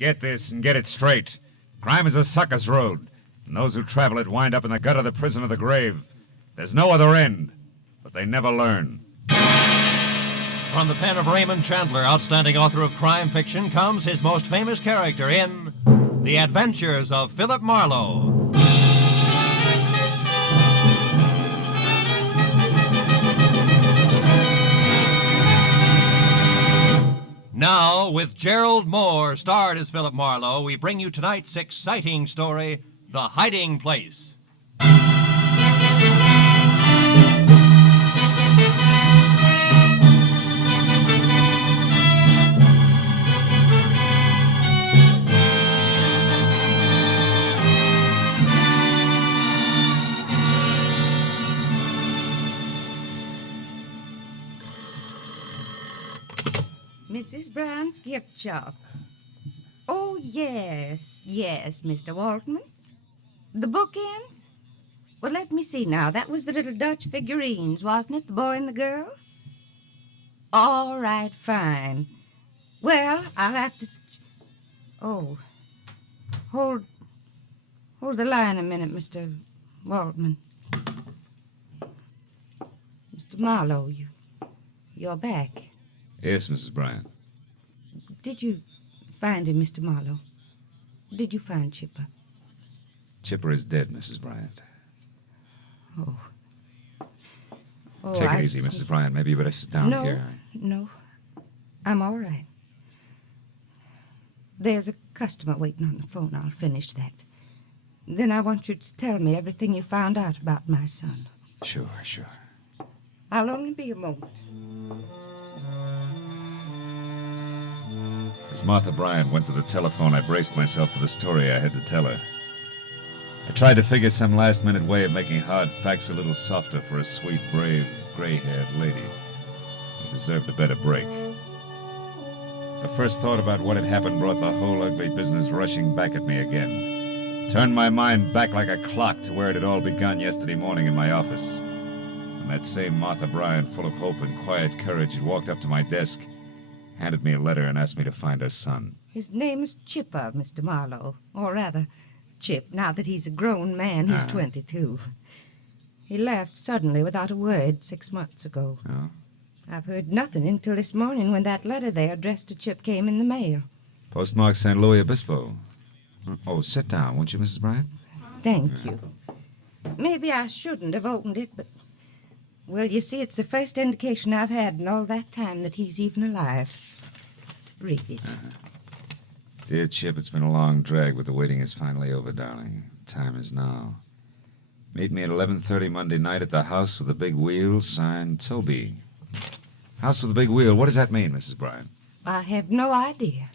Get this and get it straight. Crime is a sucker's road, and those who travel it wind up in the gut of the prison of the grave. There's no other end, but they never learn. From the pen of Raymond Chandler, outstanding author of crime fiction, comes his most famous character in The Adventures of Philip Marlowe. Now, with Gerald Mohr, starred as Philip Marlowe, we bring you tonight's exciting story, The Hiding Place. Mrs. Brown's gift shop. Oh, yes, Mr. Waltman. The bookends? Well, let me see now. That was the little Dutch figurines, wasn't it? The boy and the girl? All right, fine. Well, I'll have to... Oh, hold the line a minute, Mr. Waltman. Mr. Marlowe, you're back. Yes, Mrs. Bryant. Did you find him, Mr. Marlowe? Did you find Chipper? Chipper is dead, Mrs. Bryant. Oh, Take it easy, Mrs. Bryant. Maybe you better sit down here. No. I'm all right. There's a customer waiting on the phone. I'll finish that. Then I want you to tell me everything you found out about my son. Sure. I'll only be a moment. As Martha Bryant went to the telephone, I braced myself for the story I had to tell her. I tried to figure some last-minute way of making hard facts a little softer for a sweet, brave, gray-haired lady who deserved a better break. The first thought about what had happened brought the whole ugly business rushing back at me again. Turned my mind back like a clock to where it had all begun yesterday morning in my office. And that same Martha Bryant, full of hope and quiet courage, had walked up to my desk, handed me a letter, and asked me to find her son. His name is Chipper, Mr. Marlowe. Or rather, Chip. Now that he's a grown man, he's 22. He left suddenly without a word 6 months ago. Oh? I've heard nothing until this morning when that letter there addressed to Chip came in the mail. Postmark St. Louis Obispo. Oh, sit down, won't you, Mrs. Bryant? Thank you. Maybe I shouldn't have opened it, but... Well, you see, it's the first indication I've had in all that time that he's even alive. Read it. Dear Chip, it's been a long drag, but the waiting is finally over, darling. Time is now. Meet me at 11:30 Monday night at the House with the Big Wheel, signed Toby. House with the Big Wheel. What does that mean, Mrs. Bryant? I have no idea.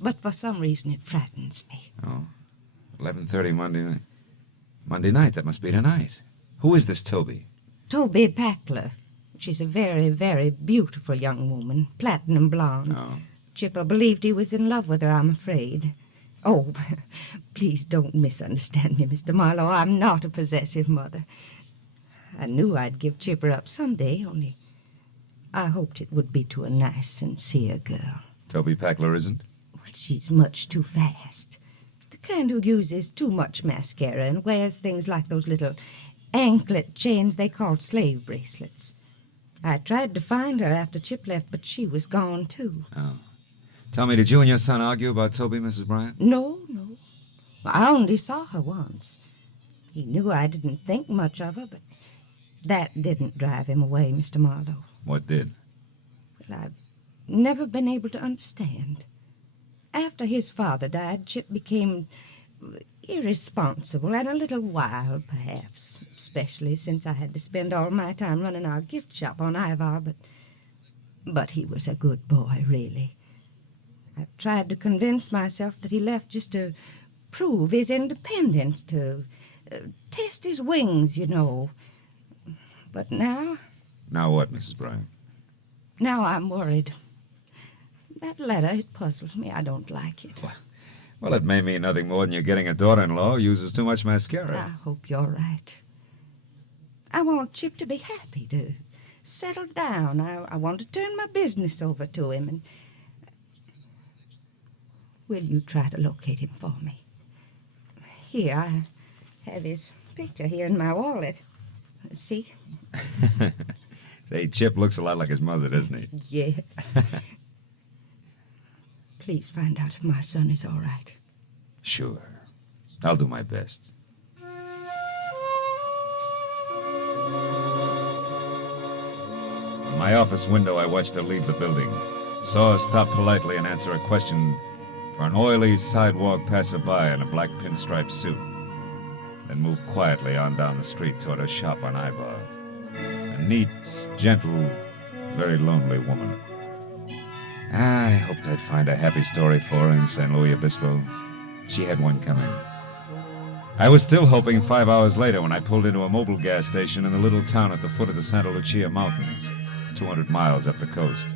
But for some reason it frightens me. Oh? 11:30 Monday night. Monday night, that must be tonight. Who is this Toby? Toby Packler. She's a very, very beautiful young woman, platinum blonde. Oh. Chipper believed he was in love with her, I'm afraid. Oh, please don't misunderstand me, Mr. Marlowe. I'm not a possessive mother. I knew I'd give Chipper up someday, only I hoped it would be to a nice, sincere girl. Toby Packler isn't? Well, she's much too fast. The kind who uses too much mascara and wears things like those little anklet chains they call slave bracelets. I tried to find her after Chip left, but she was gone, too. Oh. Tell me, did you and your son argue about Toby, Mrs. Bryant? No. I only saw her once. He knew I didn't think much of her, but that didn't drive him away, Mr. Marlowe. What did? Well, I've never been able to understand. After his father died, Chip became irresponsible and a little wild, perhaps, especially since I had to spend all my time running our gift shop on Ivar, but he was a good boy, really. I've tried to convince myself that he left just to prove his independence, to test his wings, you know. But now... Now what, Mrs. Bryant? Now I'm worried. That letter, it puzzles me. I don't like it. Well, it may mean nothing more than you're getting a daughter-in-law who uses too much mascara. I hope you're right. I want Chip to be happy, to settle down. I want to turn my business over to him. And Will you try to locate him for me? Here, I have his picture here in my wallet. See? Say, Chip looks a lot like his mother, doesn't he? Yes. Please find out if my son is all right. Sure. I'll do my best. From my office window, I watched her leave the building. Saw her stop politely and answer a question for an oily sidewalk passerby in a black pinstripe suit. Then moved quietly on down the street toward her shop on Ibar. A neat, gentle, very lonely woman. I hoped I'd find a happy story for her in San Luis Obispo. She had one coming. I was still hoping 5 hours later when I pulled into a mobile gas station in the little town at the foot of the Santa Lucia Mountains, 200 miles up the coast.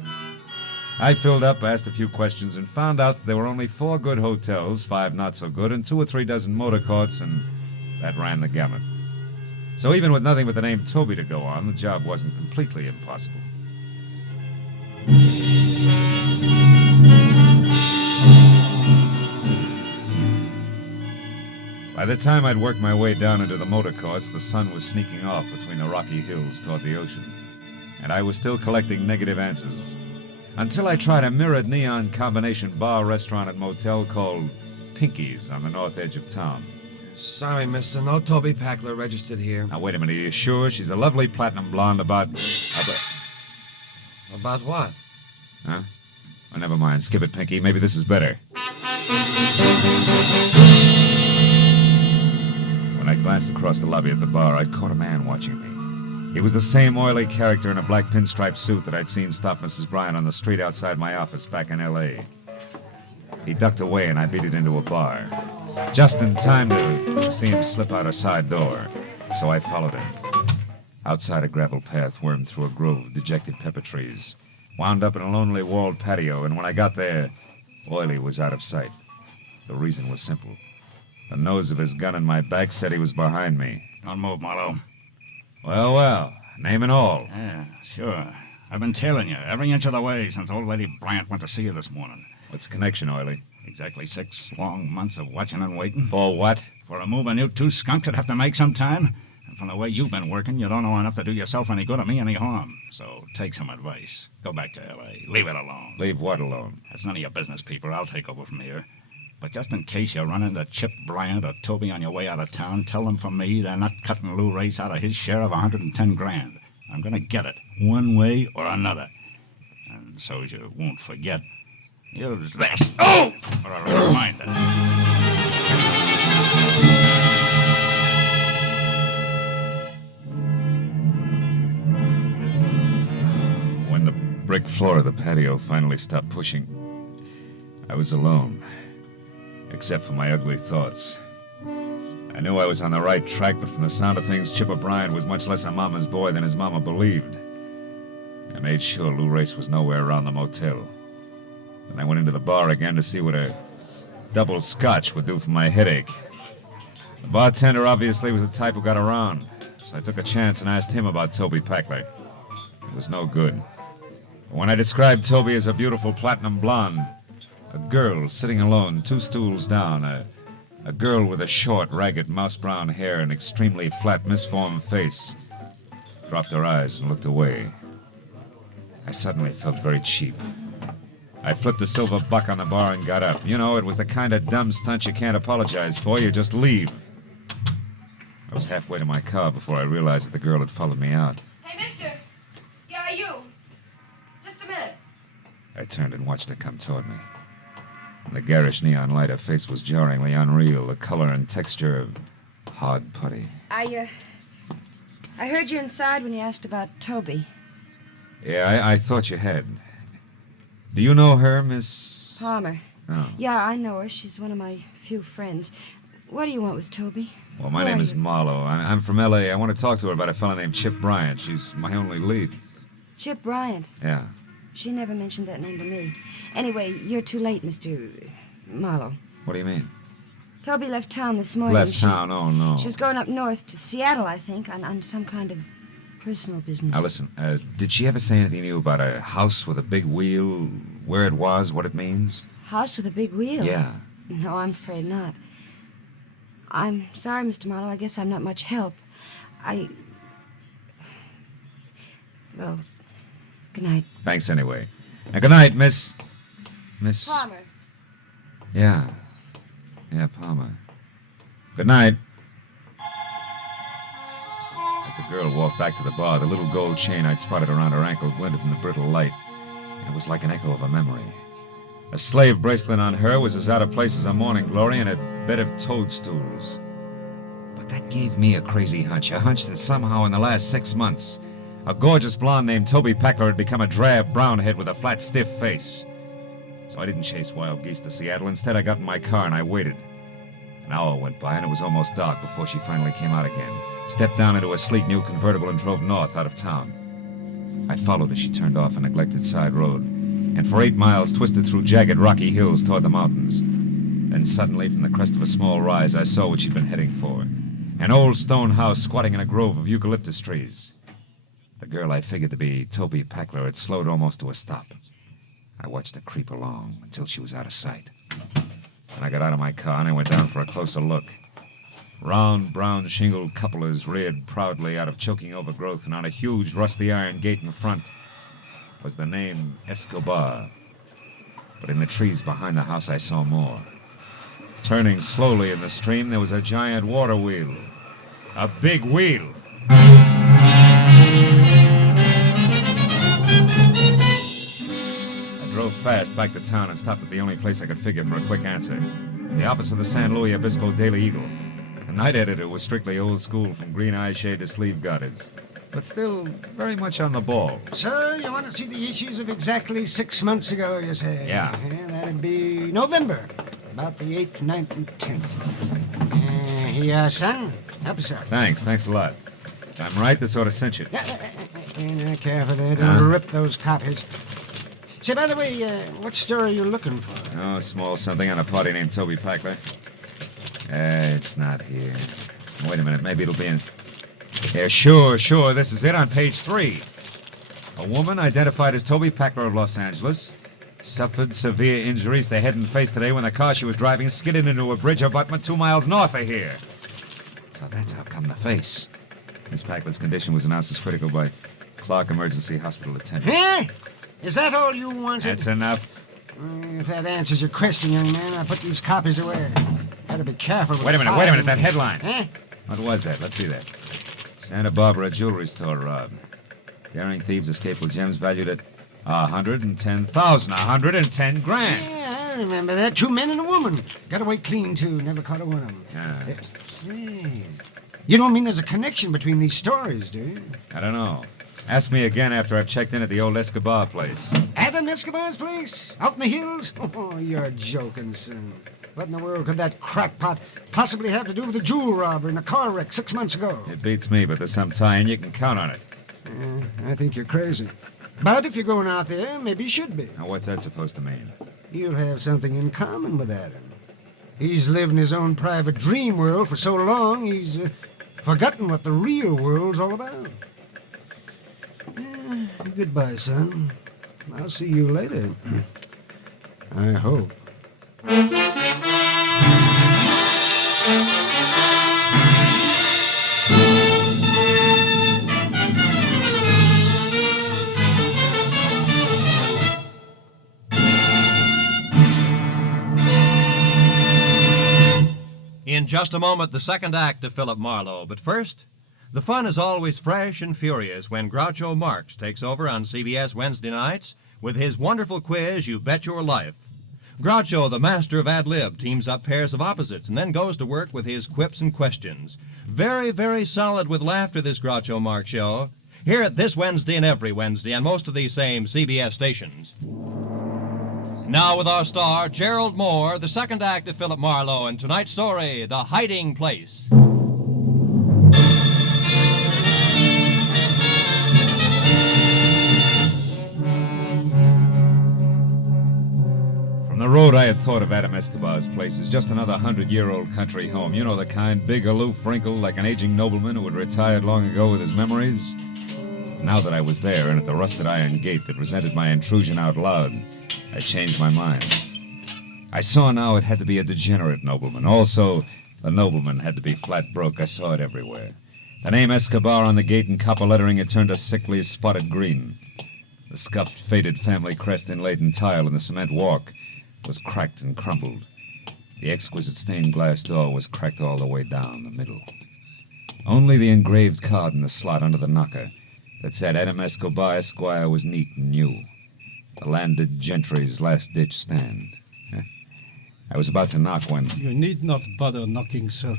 I filled up, asked a few questions, and found out there were only 4 good hotels, 5 not so good, and 2 or 3 dozen motor courts, and that ran the gamut. So even with nothing but the name Toby to go on, the job wasn't completely impossible. By the time I'd worked my way down into the motor courts, the sun was sneaking off between the rocky hills toward the ocean, and I was still collecting negative answers. Until I tried a mirrored neon combination bar, restaurant, and motel called Pinky's on the north edge of town. Sorry, mister. No Toby Packler registered here. Now, wait a minute. Are you sure? She's a lovely platinum blonde about... About what? Huh? Oh, never mind. Skip it, Pinky. Maybe this is better. When I glanced across the lobby at the bar, I caught a man watching me. He was the same oily character in a black pinstripe suit that I'd seen stop Mrs. Bryant on the street outside my office back in L.A. He ducked away, and I beat it into a bar. Just in time to see him slip out a side door, so I followed him. Outside, a gravel path wormed through a grove of dejected pepper trees, wound up in a lonely walled patio, and when I got there, Oily was out of sight. The reason was simple. The nose of his gun in my back said he was behind me. Don't move, Marlowe. Well, name and all. Yeah, sure. I've been tailing you every inch of the way since old lady Bryant went to see you this morning. What's the connection, Oily? Exactly 6 long months of watching and waiting. For what? For a move on you 2 skunks that have to make some time. And from the way you've been working, you don't know enough to do yourself any good or me any harm. So take some advice. Go back to L.A. Leave it alone. Leave what alone? That's none of your business, people. I'll take over from here. But just in case you run into Chip Bryant or Toby on your way out of town, tell them from me they're not cutting Lou Race out of his share of $110,000. I'm going to get it, one way or another. And so you won't forget, use this. Oh! For a reminder. When the brick floor of the patio finally stopped pushing, I was alone, except for my ugly thoughts. I knew I was on the right track, but from the sound of things, Chip O'Brien was much less a mama's boy than his mama believed. I made sure Lou Race was nowhere around the motel. Then I went into the bar again to see what a double scotch would do for my headache. The bartender obviously was the type who got around, so I took a chance and asked him about Toby Packler. It was no good. But when I described Toby as a beautiful platinum blonde, a girl sitting alone 2 stools down, a girl with a short, ragged, mouse-brown hair and extremely flat, misformed face, dropped her eyes and looked away. I suddenly felt very cheap. I flipped a silver buck on the bar and got up. You know, it was the kind of dumb stunt you can't apologize for. You just leave. I was halfway to my car before I realized that the girl had followed me out. Hey, mister. Yeah, you. Just a minute. I turned and watched her come toward me. In the garish neon light, her face was jarringly unreal, the color and texture of hard putty. I heard you inside when you asked about Toby. Yeah, I thought you had. Do you know her, Miss... Palmer. Oh. Yeah, I know her. She's one of my few friends. What do you want with Toby? Well, my Who name are is you? Marlowe. I'm from L.A. I want to talk to her about a fellow named Chip Bryant. She's my only lead. Chip Bryant. Yeah. She never mentioned that name to me. Anyway, you're too late, Mr. Marlowe. What do you mean? Toby left town this morning. Left town? Oh, no. She was going up north to Seattle, I think, on some kind of personal business. Now, listen, did she ever say anything to you about a house with a big wheel, where it was, what it means? House with a big wheel? Yeah. No, I'm afraid not. I'm sorry, Mr. Marlowe. I guess I'm not much help. Well, good night. Thanks anyway. Now, good night, Miss... Palmer. Yeah. Yeah, Palmer. Good night. As the girl walked back to the bar, the little gold chain I'd spotted around her ankle glinted in the brittle light. And it was like an echo of a memory. A slave bracelet on her was as out of place as a morning glory in a bed of toadstools. But that gave me a crazy hunch that somehow in the last 6 months, a gorgeous blonde named Toby Packler had become a drab brown head with a flat, stiff face. So I didn't chase wild geese to Seattle. Instead, I got in my car and I waited. An hour went by and it was almost dark before she finally came out again, stepped down into a sleek new convertible and drove north out of town. I followed as she turned off a neglected side road, and for 8 miles twisted through jagged rocky hills toward the mountains. Then suddenly, from the crest of a small rise, I saw what she'd been heading for. An old stone house squatting in a grove of eucalyptus trees. The girl I figured to be Toby Packler had slowed almost to a stop. I watched her creep along until she was out of sight. Then I got out of my car and I went down for a closer look. Round, brown shingled cupolas reared proudly out of choking overgrowth, and on a huge rusty iron gate in front was the name Escobar. But in the trees behind the house I saw more. Turning slowly in the stream, there was a giant water wheel. A big wheel. I drove fast back to town and stopped at the only place I could figure for a quick answer. The office of the San Luis Obispo Daily Eagle. The night editor was strictly old school, from green eye shade to sleeve garters, but still very much on the ball. So, you want to see the issues of exactly 6 months ago, you say? Yeah. That'd be November. About the 8th, 9th, and 10th. Here you are, son. Help yourself. Thanks a lot. I'm right, this ought to cinch it. Now, careful there. Don't rip those copies. Say, by the way, what story are you looking for? Oh, small something on a party named Toby Packler. It's not here. Wait a minute, maybe it'll be in... Yeah, sure, this is it on page 3. A woman identified as Toby Packler of Los Angeles suffered severe injuries to head and face today when the car she was driving skidded into a bridge abutment 2 miles north of here. So that's how come the face. Miss Packler's condition was announced as critical by Clark Emergency Hospital attendants. Huh? Is that all you wanted? That's enough. If that answers your question, young man, I'll put these copies away. Gotta be careful with Wait a minute, that headline. Huh? What was that? Let's see that. Santa Barbara jewelry store robbed. Daring thieves escaped with gems valued at 110,000. 110 grand. Yeah, I remember that. 2 men and a woman. Got away clean, too. Never caught a one of them. Hey, you don't mean there's a connection between these stories, do you? I don't know. Ask me again after I've checked in at the old Escobar place. Adam Escobar's place? Out in the hills? Oh, you're joking, son. What in the world could that crackpot possibly have to do with a jewel robbery and a car wreck 6 months ago? It beats me, but there's some tie, and you can count on it. I think you're crazy. But if you're going out there, maybe you should be. Now, what's that supposed to mean? You'll have something in common with Adam. He's lived in his own private dream world for so long, he's forgotten what the real world's all about. Goodbye, son. I'll see you later. I hope. In just a moment, the second act of Philip Marlowe. But first, the fun is always fresh and furious when Groucho Marx takes over on CBS Wednesday nights with his wonderful quiz, You Bet Your Life. Groucho, the master of ad-lib, teams up pairs of opposites and then goes to work with his quips and questions. Very, very solid with laughter, this Groucho Marx show. Hear it this Wednesday and every Wednesday on most of these same CBS stations. Now with our star, Gerald Mohr, the second act of Philip Marlowe, and tonight's story, The Hiding Place. From the road, I had thought of Adam Escobar's place as just another 100-year-old country home. You know the kind, big, aloof, wrinkled, like an aging nobleman who had retired long ago with his memories. Now that I was there and at the rusted iron gate that resented my intrusion out loud, I changed my mind. I saw now it had to be a degenerate nobleman. Also, the nobleman had to be flat broke. I saw it everywhere. The name Escobar on the gate in copper lettering had turned a sickly spotted green. The scuffed, faded family crest inlaid in tile in the cement walk was cracked and crumbled. The exquisite stained glass door was cracked all the way down the middle. Only the engraved card in the slot under the knocker that said Adam Escobar, Esquire, was neat and new. The landed gentry's last-ditch stand. I was about to knock when... You need not bother knocking, sir.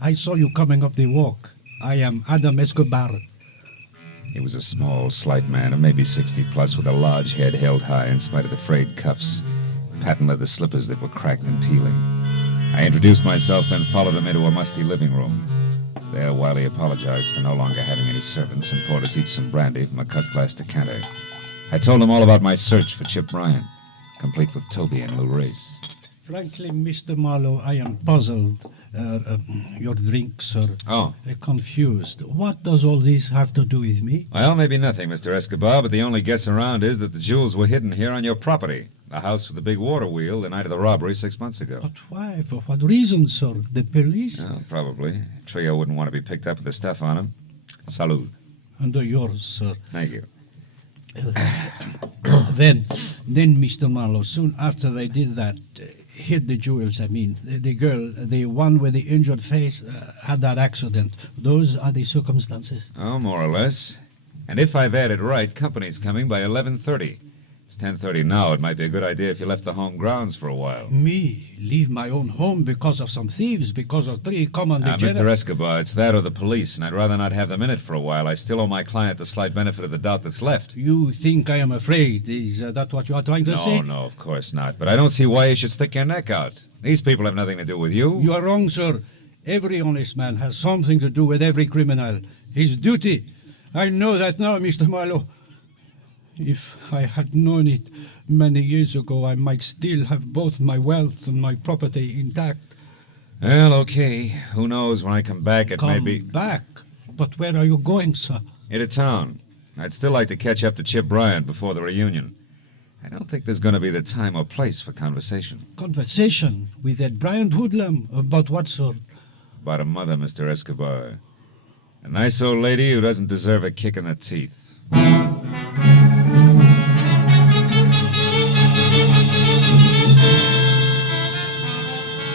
I saw you coming up the walk. I am Adam Escobar. He was a small, slight man of maybe 60 plus with a large head held high in spite of the frayed cuffs, patent leather slippers that were cracked and peeling. I introduced myself, then followed him into a musty living room. There, Wiley apologized for no longer having any servants and poured us each some brandy from a cut-glass decanter. I told him all about my search for Chip Bryant, complete with Toby and Lou Race. Frankly, Mr. Marlowe, I am puzzled. Your drink, sir. Oh. Confused. What does all this have to do with me? Well, maybe nothing, Mr. Escobar, but the only guess around is that the jewels were hidden here on your property. The house with the big water wheel the night of the robbery 6 months ago. But why? For what reason, sir? The police? Oh, probably. Trio wouldn't want to be picked up with the stuff on him. Salud. And yours, sir. Thank you. Then, Mr. Marlowe, soon after they did that, hid the jewels, I mean, the girl, the one with the injured face, had that accident. Those are the circumstances. Oh, more or less. And if I've added right, company's coming by 11:30. It's 10:30 now. It might be a good idea if you left the home grounds for a while. Me? Leave my own home because of some thieves, because of 3 common degenerates? Mr. Escobar, it's that or the police, and I'd rather not have them in it for a while. I still owe my client the slight benefit of the doubt that's left. You think I am afraid? Is that what you are trying to say? No, of course not. But I don't see why you should stick your neck out. These people have nothing to do with you. You are wrong, sir. Every honest man has something to do with every criminal. His duty. I know that now, Mr. Marlowe. If I had known it many years ago, I might still have both my wealth and my property intact. Well, okay. Who knows? When I come back, it may be... Come back? But where are you going, sir? Into town. I'd still like to catch up to Chip Bryant before the reunion. I don't think there's going to be the time or place for conversation. Conversation with that Bryant hoodlum? About what sort? About a mother, Mr. Escobar. A nice old lady who doesn't deserve a kick in the teeth.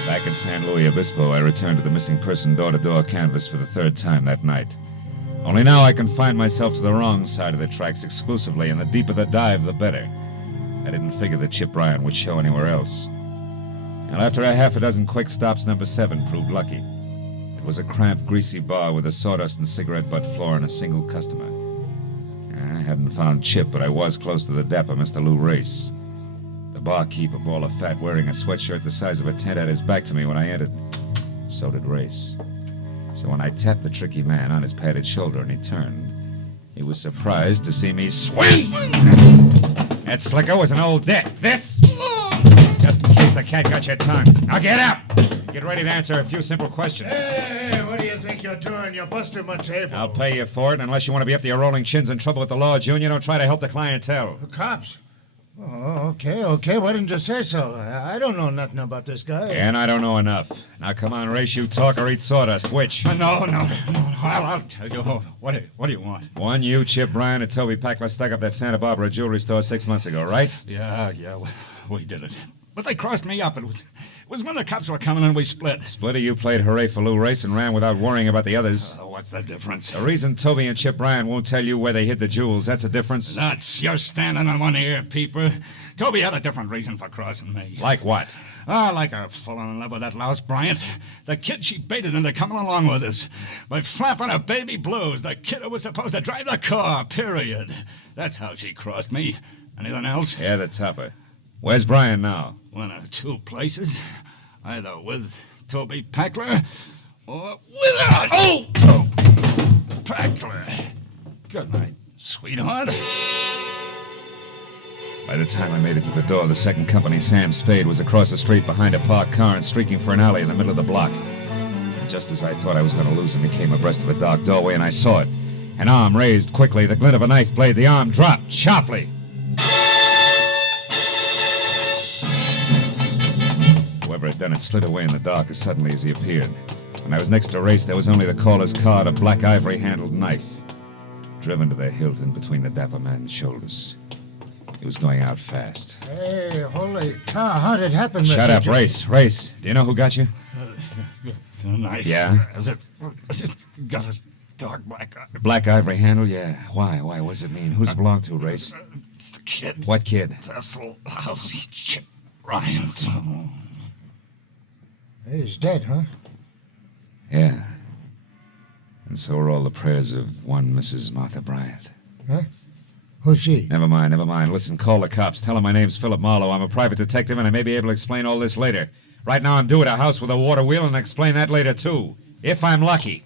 Back in San Luis Obispo, I returned to the missing person door-to-door canvass for the 3rd time that night. Only now I confined myself to the wrong side of the tracks exclusively, and the deeper the dive, the better. I didn't figure that Chip Bryant would show anywhere else. And after a half a dozen quick stops, number 7 proved lucky. It was a cramped, greasy bar with a sawdust and cigarette butt floor and a single customer. I hadn't found Chip, but I was close to the dapper Mr. Lou Race. The barkeep, a ball of fat, wearing a sweatshirt the size of a tent, had his back to me when I entered. So did Race. So when I tapped the tricky man on his padded shoulder and he turned, he was surprised to see me swing. That slicker was an old debt. This, just in case the cat got your tongue. Now get up. Get ready to answer a few simple questions. Hey, what do you think you're doing? You're busting my table. I'll pay you for it, unless you want to be up to your rolling chins in trouble with the law, Junior. Don't try to help the clientele. The cops? Oh, okay. Why didn't you say so? I don't know nothing about this guy. And I don't know enough. Now, come on, Race, you talk or eat sawdust. Which? No. I'll tell you. What do you want? One, you, Chip Bryant, and Toby Packler stuck up that Santa Barbara jewelry store 6 months ago, right? Yeah, we did it. But they crossed me up. It was when the cops were coming and we split. Splitter, you played hooray for Lou Race and ran without worrying about the others. What's the difference? The reason Toby and Chip Bryant won't tell you where they hid the jewels, that's a difference. Nuts. You're standing on one ear, peeper. Toby had a different reason for crossing me. Like what? Like her falling in love with that louse Bryant. The kid she baited into coming along with us. By flapping her baby blues, the kid who was supposed to drive the car, period. That's how she crossed me. Anything else? Yeah, the topper. Where's Bryant now? One of 2 places. Either with Toby Packler or without. Oh, Packler. Good night, sweetheart. By the time I made it to the door, the second company, Sam Spade, was across the street behind a parked car and streaking for an alley in the middle of the block. And just as I thought I was going to lose him, he came abreast of a dark doorway, and I saw it. An arm raised quickly, the glint of a knife blade. The arm dropped sharply. Whoever had done it slid away in the dark as suddenly as he appeared. When I was next to Race, there was only the caller's card, a black ivory-handled knife, driven to the hilt in between the dapper man's shoulders. He was going out fast. Hey, holy cow, how did it happen, Mr. Shut up, Race. Do you know who got you? The knife. Yeah? Has it got a dark black eye? Black ivory handle, yeah. Why? What does it mean? Who's it belong to, Race? It's the kid. What kid? That little lousy Chip Bryant. He's dead, huh? Yeah. And so are all the prayers of one Mrs. Martha Bryant. Huh? Who's she? Never mind. Listen, call the cops. Tell them my name's Philip Marlowe. I'm a private detective, and I may be able to explain all this later. Right now, I'm due at a house with a water wheel, and I'll explain that later, too. If I'm lucky.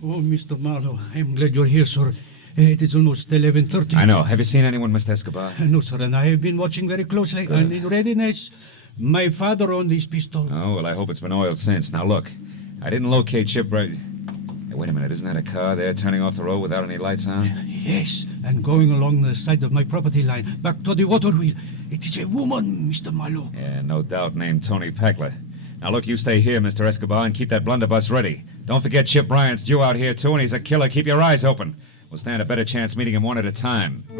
Oh, Mr. Marlowe, I'm glad you're here, sir. It is almost 11:30. I know. Have you seen anyone, Mr. Escobar? No, sir, and I have been watching very closely. And in readiness, my father owned this pistol. Oh, well, I hope it's been oiled since. Now, look, I didn't locate Chip Hey, wait a minute. Isn't that a car there turning off the road without any lights on? Yes, and going along the side of my property line, back to the water wheel. It is a woman, Mr. Marlowe. Yeah, no doubt, named Tony Packler. Now, look, you stay here, Mr. Escobar, and keep that blunderbuss ready. Don't forget Chip Bryant's due out here, too, and he's a killer. Keep your eyes open. We'll stand a better chance meeting him one at a time. I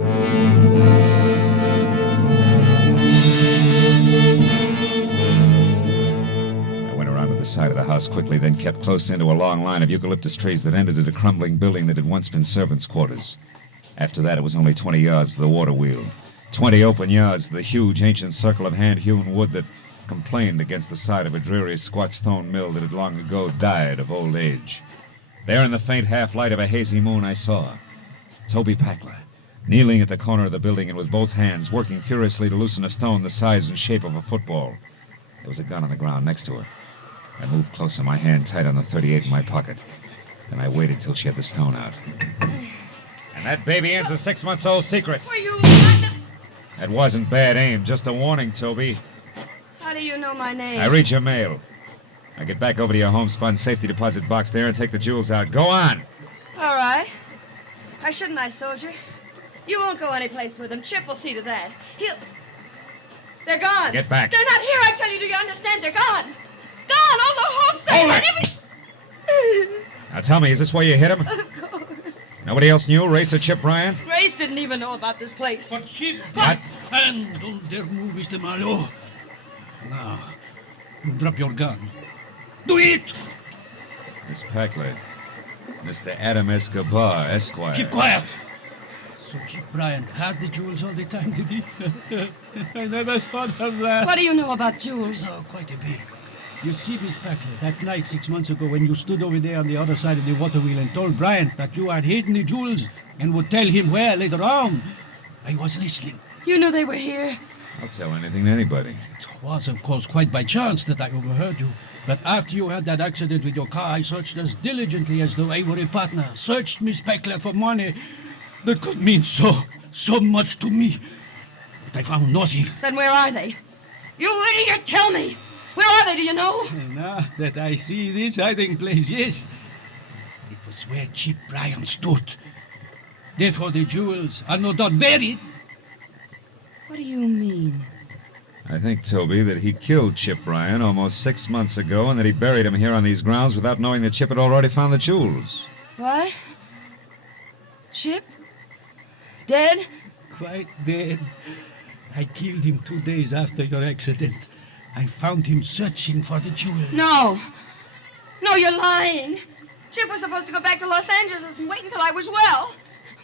went around to the side of the house quickly, then kept close into a long line of eucalyptus trees that ended at a crumbling building that had once been servants' quarters. After that, it was only 20 yards to the water wheel. 20 open yards to the huge, ancient circle of hand-hewn wood that complained against the side of a dreary, squat stone mill that had long ago died of old age. There in the faint half-light of a hazy moon, I saw Toby Packler, kneeling at the corner of the building and with both hands working furiously to loosen a stone the size and shape of a football. There was a gun on the ground next to her. I moved closer, my hand tight on the .38 in my pocket. Then I waited till she had the stone out. And that baby ends a 6-month-old secret. Were you not the... That wasn't bad aim, just a warning, Toby. How do you know my name? I read your mail. Now get back over to your homespun safety deposit box there and take the jewels out. Go on! All right. Why shouldn't I, soldier? You won't go anyplace with them. Chip will see to that. They're gone. Get back. They're not here, I tell you. Do you understand? They're gone. Gone. All the hopes I Hold had. it! Now tell me, is this where you hit him? Of course. Nobody else knew? Race or Chip Bryant? Grace didn't even know about this place. But Chip, What? and don't dare move, Mr. Marlowe. Now, drop your gun. Do it! Miss Packler. Mr. Adam Escobar, Esquire. Keep quiet. So Chip Bryant had the jewels all the time, did he? I never thought of that. What do you know about jewels? Oh, quite a bit. You see, Miss Packler, that night 6 months ago when you stood over there on the other side of the water wheel and told Bryant that you had hidden the jewels and would tell him where later on, I was listening. You knew they were here. I'll tell anything to anybody. It was, of course, quite by chance that I overheard you. But after you had that accident with your car, I searched as diligently as though I were a partner. Searched Miss Packler for money that could mean so much to me. But I found nothing. Then where are they? You idiot, tell me. Where are they, do you know? And now that I see this hiding place, yes. It was where Chip Bryant stood. Therefore the jewels are no doubt buried. What do you mean? I think, Toby, that he killed Chip Bryant almost 6 months ago and that he buried him here on these grounds without knowing that Chip had already found the jewels. What? Chip? Dead? Quite dead. I killed him 2 days after your accident. I found him searching for the jewels. No. No, you're lying. Chip was supposed to go back to Los Angeles and wait until I was well.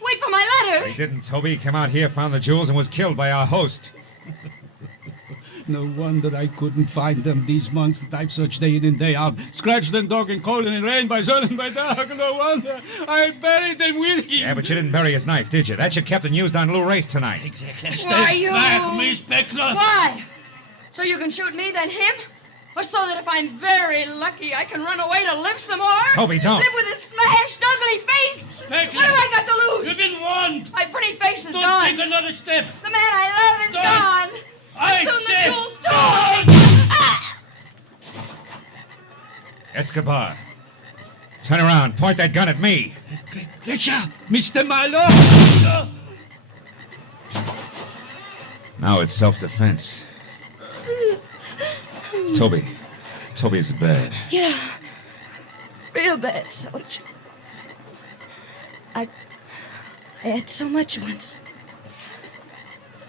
Wait for my letter. He didn't, Toby. He came out here, found the jewels, and was killed by our host. No wonder I couldn't find them these months that I've searched day in and day out. Scratched and dug and cold and in rain by sun and by dark. No wonder I buried them with him. Yeah, but you didn't bury his knife, did you? That you kept and used on Lou Race tonight. Exactly. Why, you... Back, Miss Peckler. Why? So you can shoot me, then him? Or so that if I'm very lucky, I can run away to live some more? Toby, don't. Live with a smashed, ugly face? Peckler. What have I got to lose? You've been warned. My pretty face is Don't gone. take another step. The man I love is Don't. gone. I And soon said the jewels too. don't. Ah! Escobar. Turn around. Point that gun at me. Glitcher, Mr. Marlowe. Now it's self-defense. Toby. Toby's bad. Yeah. Real bad, soldier. I had so much once.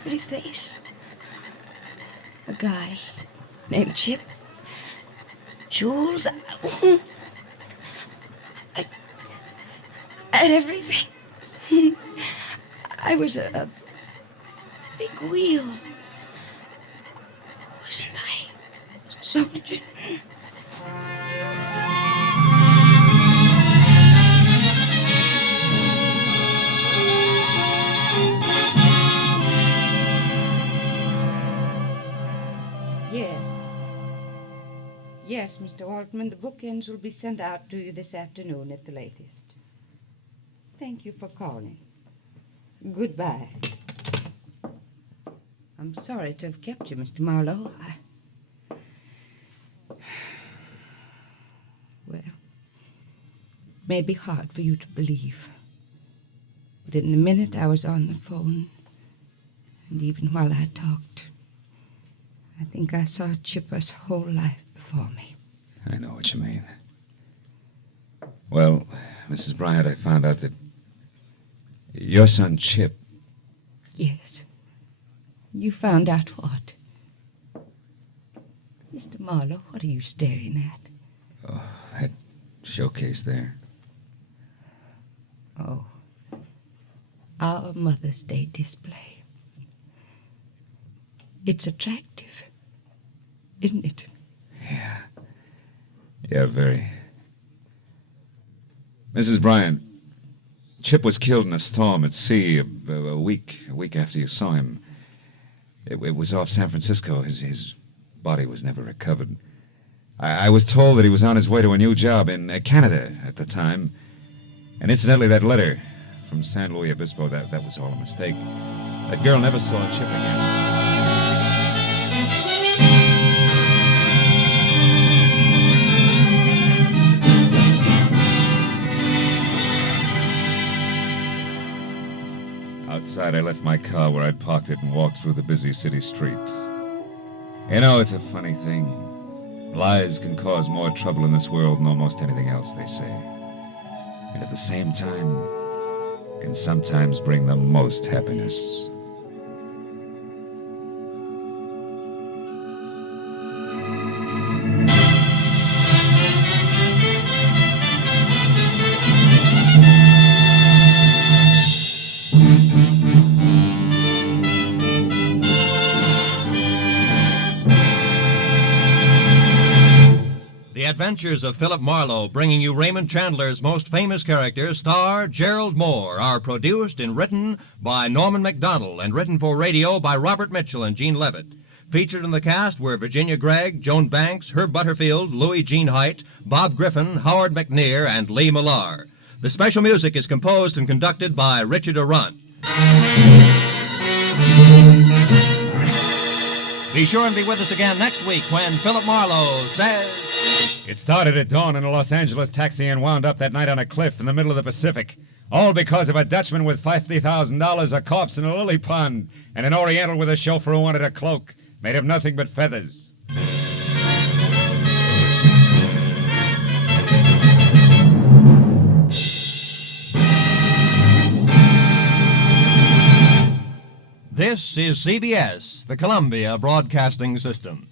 Pretty face. A guy named Chip. Jules. I had everything. I was a big wheel. Wasn't I, soldier? Yes, Mr. Altman, the bookends will be sent out to you this afternoon at the latest. Thank you for calling. Goodbye. I'm sorry to have kept you, Mr. Marlowe. Well, it may be hard for you to believe. But in a minute I was on the phone, and even while I talked, I think I saw Chipper's whole life before me. I know what you mean. Well, Mrs. Bryant, I found out that your son, Chip... Yes. You found out what? Mr. Marlowe, what are you staring at? Oh, that showcase there. Oh. Our Mother's Day display. It's attractive, isn't it? Yeah. Yeah, very. Mrs. Bryant, Chip was killed in a storm at sea a week after you saw him. It was off San Francisco. His body was never recovered. I was told that he was on his way to a new job in Canada at the time. And incidentally, that letter from San Luis Obispo, that was all a mistake. That girl never saw Chip again. Outside, I left my car where I'd parked it and walked through the busy city street. You know, it's a funny thing. Lies can cause more trouble in this world than almost anything else, they say. And at the same time, can sometimes bring the most happiness. The Adventures of Philip Marlowe, bringing you Raymond Chandler's most famous characters, star Gerald Mohr, are produced and written by Norman MacDonald and written for radio by Robert Mitchell and Gene Levitt. Featured in the cast were Virginia Gregg, Joan Banks, Herb Butterfield, Louis Jean Height, Bob Griffin, Howard McNear, and Lee Millar. The special music is composed and conducted by Richard Arant. Be sure and be with us again next week when Philip Marlowe says... It started at dawn in a Los Angeles taxi and wound up that night on a cliff in the middle of the Pacific. All because of a Dutchman with $50,000, a corpse in a lily pond, and an Oriental with a chauffeur who wanted a cloak made of nothing but feathers. This is CBS, the Columbia Broadcasting System.